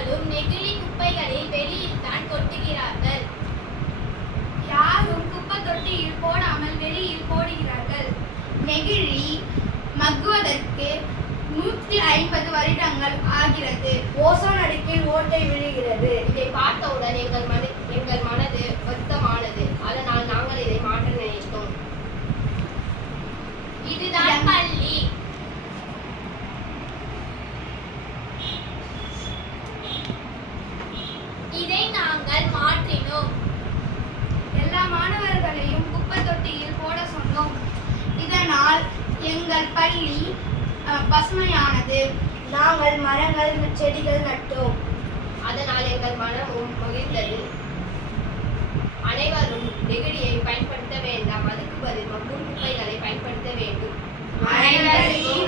மக்களும் நெகிழி குப்பைகளில் வெளியில் தான் கொட்டுகிறார்கள். யாரும் குப்பை தொட்டியில் போடாமல் வெளியில் போடுகிறார்கள். நெகிழி மக்குவதற்கு 150 வருடங்கள் ஆகிறது. ஓசோன் அடுக்கில் ஓட்டை விழுகிறது. இதை பார்த்தவுடன் எங்கள் மனது வருத்தமானது. அதனால் நாங்கள் இதை மாற்ற நினைத்தோம். இதுதான் பள்ளி. இதை நாங்கள் மாற்றினோம். எல்லா மாணவர்களையும் குப்பை தொட்டியில் போட சொன்னோம். இதனால் எங்கள் பள்ளி பசுமையானது. நாங்கள் மரங்கள் செடிகள் நட்டோம். அதனால் எங்கள் மனமும் மகிழ்ந்தது. அனைவரும் நெகிழியை பயன்படுத்த வேண்டாம், அதுக்கு பதில் மக்கும் குப்பைகளை பயன்படுத்த வேண்டும். அனைவருக்கும்